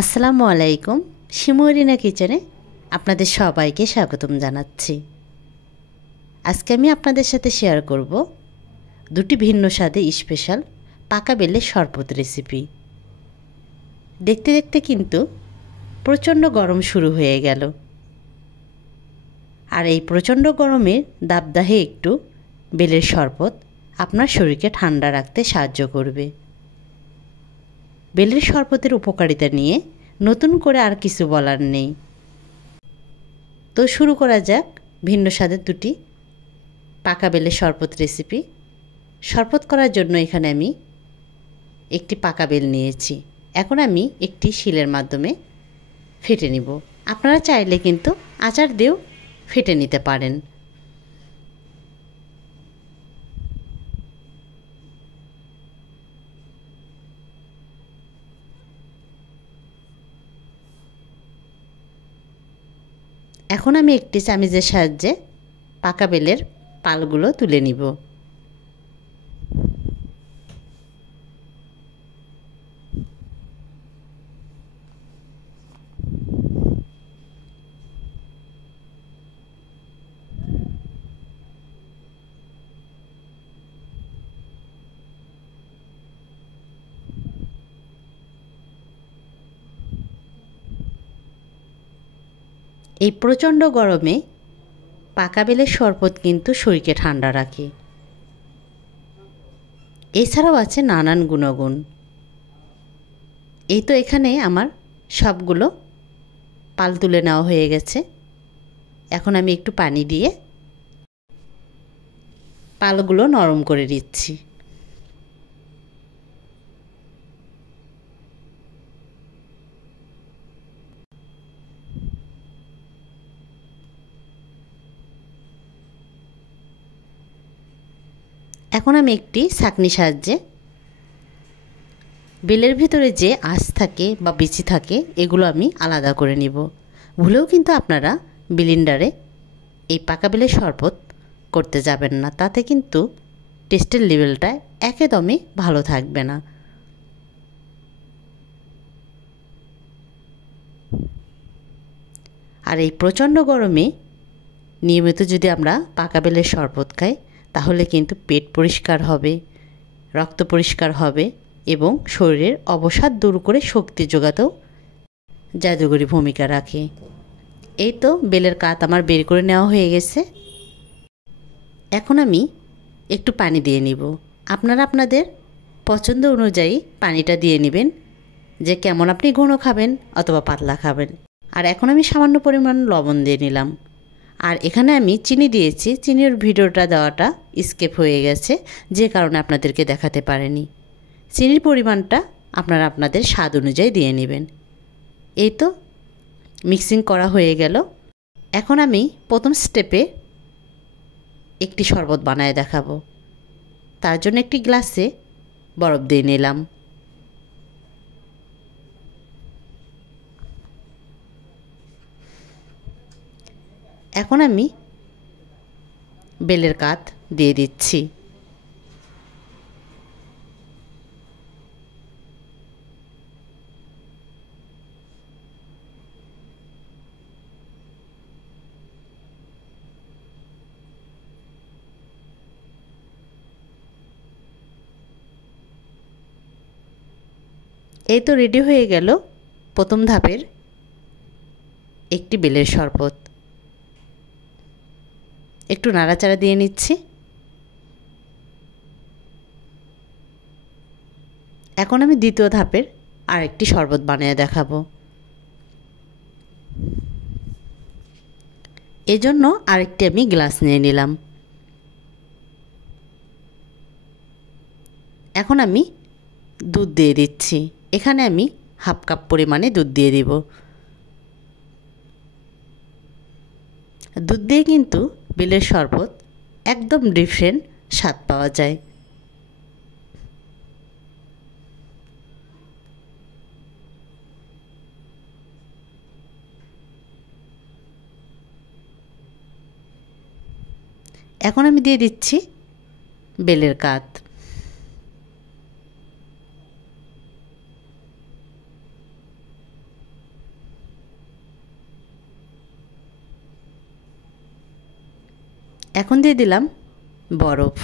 আসসালামু আলাইকুম। শিমুরিনা কিচেনে আপনাদের সবাইকে স্বাগতম জানাচ্ছি। আজকে আমি আপনাদের সাথে শেয়ার করব দুটি ভিন্ন স্বাদে স্পেশাল পাকা বেলের শরবত রেসিপি। দেখতে দেখতে কিন্তু প্রচণ্ড গরম শুরু হয়ে গেল, আর এই প্রচণ্ড গরমের দাবদাহে একটু বেলের শরবত আপনার শরীরকে ঠান্ডা রাখতে সাহায্য করবে। বেলের শরবতের উপকারিতা নিয়ে নতুন করে আর কিছু বলার নেই। তো শুরু করা যাক ভিন্ন স্বাদের দুটি পাকা বেলের শরবত রেসিপি। শরবত করার জন্য এখানে আমি একটি পাকা বেল নিয়েছি। এখন আমি একটি শিলের মাধ্যমে ফেটে নিব। আপনারা চাইলে কিন্তু আচার দিয়েও ফেটে নিতে পারেন। এখন আমি একটি চামিচের সাহায্যে পাকা বেলের পালগুলো তুলে নিব। এই প্রচণ্ড গরমে পাকা বেলের শরবত কিন্তু শরীরকে ঠান্ডা রাখে। এছাড়াও আছে নানান গুণগুণ। এই তো এখানে আমার সবগুলো পাল তুলে নেওয়া হয়ে গেছে। এখন আমি একটু পানি দিয়ে পালগুলো নরম করে দিচ্ছি। এখন আমি একটি ছাঁকনির সাহায্যে বেলের ভিতরে যে আঁশ থাকে বা বিচি থাকে এগুলো আমি আলাদা করে নিব। ভুলেও কিন্তু আপনারা ব্লেন্ডারে এই পাকা বেলের শরবত করতে যাবেন না, তাতে কিন্তু টেস্টের লেভেলটা একদমই ভালো থাকবে না। আর এই প্রচণ্ড গরমে নিয়মিত যদি আমরা পাকা বেলের শরবত খাই তাহলে কিন্তু পেট পরিষ্কার হবে, রক্ত পরিষ্কার হবে এবং শরীরের অবসাদ দূর করে শক্তি যোগাতেও জাদুকরী ভূমিকা রাখে। এই তো বেলের কাত আমার বের করে নেওয়া হয়ে গেছে। এখন আমি একটু পানি দিয়ে নিব। আপনারা আপনাদের পছন্দ অনুযায়ী পানিটা দিয়ে নেবেন, যে কেমন আপনি ঘন খাবেন অথবা পাতলা খাবেন। আর এখন আমি সামান্য পরিমাণ লবণ দিয়ে নিলাম। আর এখানে আমি চিনি দিয়েছি। চিনির ভিডিওটা দেওয়াটা স্কিপ হয়ে গেছে, যে কারণে আপনাদেরকে দেখাতে পারিনি। চিনির পরিমাণটা আপনারা আপনাদের স্বাদ অনুযায়ী দিয়ে নেবেন। এই তো মিক্সিং করা হয়ে গেল। এখন আমি প্রথম স্টেপে একটি শরবত বানায় দেখাবো। তার জন্য একটি গ্লাসে বরফ দিয়ে নিলাম। এখন আমি বেলের কাত দিয়ে দিচ্ছি। এই তো রেডি হয়ে গেল প্রথম ধাপের একটি বেলের শরবত। একটু নাড়াচাড়া দিয়ে নিচ্ছি। এখন আমি দ্বিতীয় ধাপের আরেকটি শরবত বানিয়ে দেখাবো। এজন্য আরেকটি আমি গ্লাস নিয়ে নিলাম। এখন আমি দুধ দিয়ে দিচ্ছি। এখানে আমি হাফ কাপ পরিমাণে দুধ দিয়ে দিব। দুধ দিয়ে কিন্তু বেলের শরবত একদম ডিফারেন্ট স্বাদ পাওয়া যায়। এখন আমি দিয়ে দিচ্ছি বেলের কাত। এখন দিয়ে দিলাম বরফ।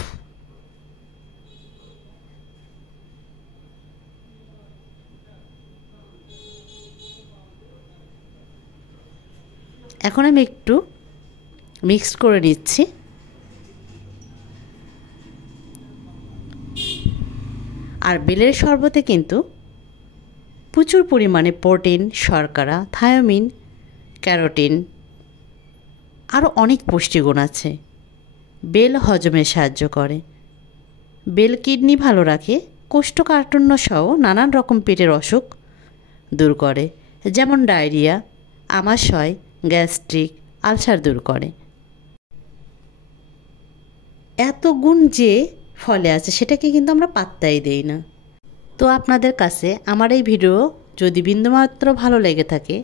এখন আমি একটু মিক্স করে নিচ্ছি। আর বেলের শরবতে কিন্তু প্রচুর পরিমাণে প্রোটিন, শর্করা, থায়োমিন, ক্যারোটিন আরও অনেক পুষ্টিগুণ আছে। বেল হজমে সাহায্য করে, বেল কিডনি ভালো রাখে, কোষ্ঠকাঠিন্য সহ নানান রকম পেটের অসুখ দূর করে, যেমন ডায়রিয়া, আমাশয়, গ্যাস্ট্রিক, আলসার দূর করে। এত গুণ যে ফলে আছে সেটাকে কিন্তু আমরা পাত্তাই দেই না। তো আপনাদের কাছে আমার এই ভিডিও যদি বিন্দুমাত্র ভালো লেগে থাকে,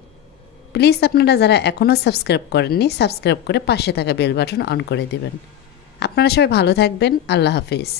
প্লিজ আপনারা যারা এখনও সাবস্ক্রাইব করেননি সাবস্ক্রাইব করে পাশে থাকা বেল বাটন অন করে দেবেন। আপনারা সবাই ভালো থাকবেন। আল্লাহ হাফিজ।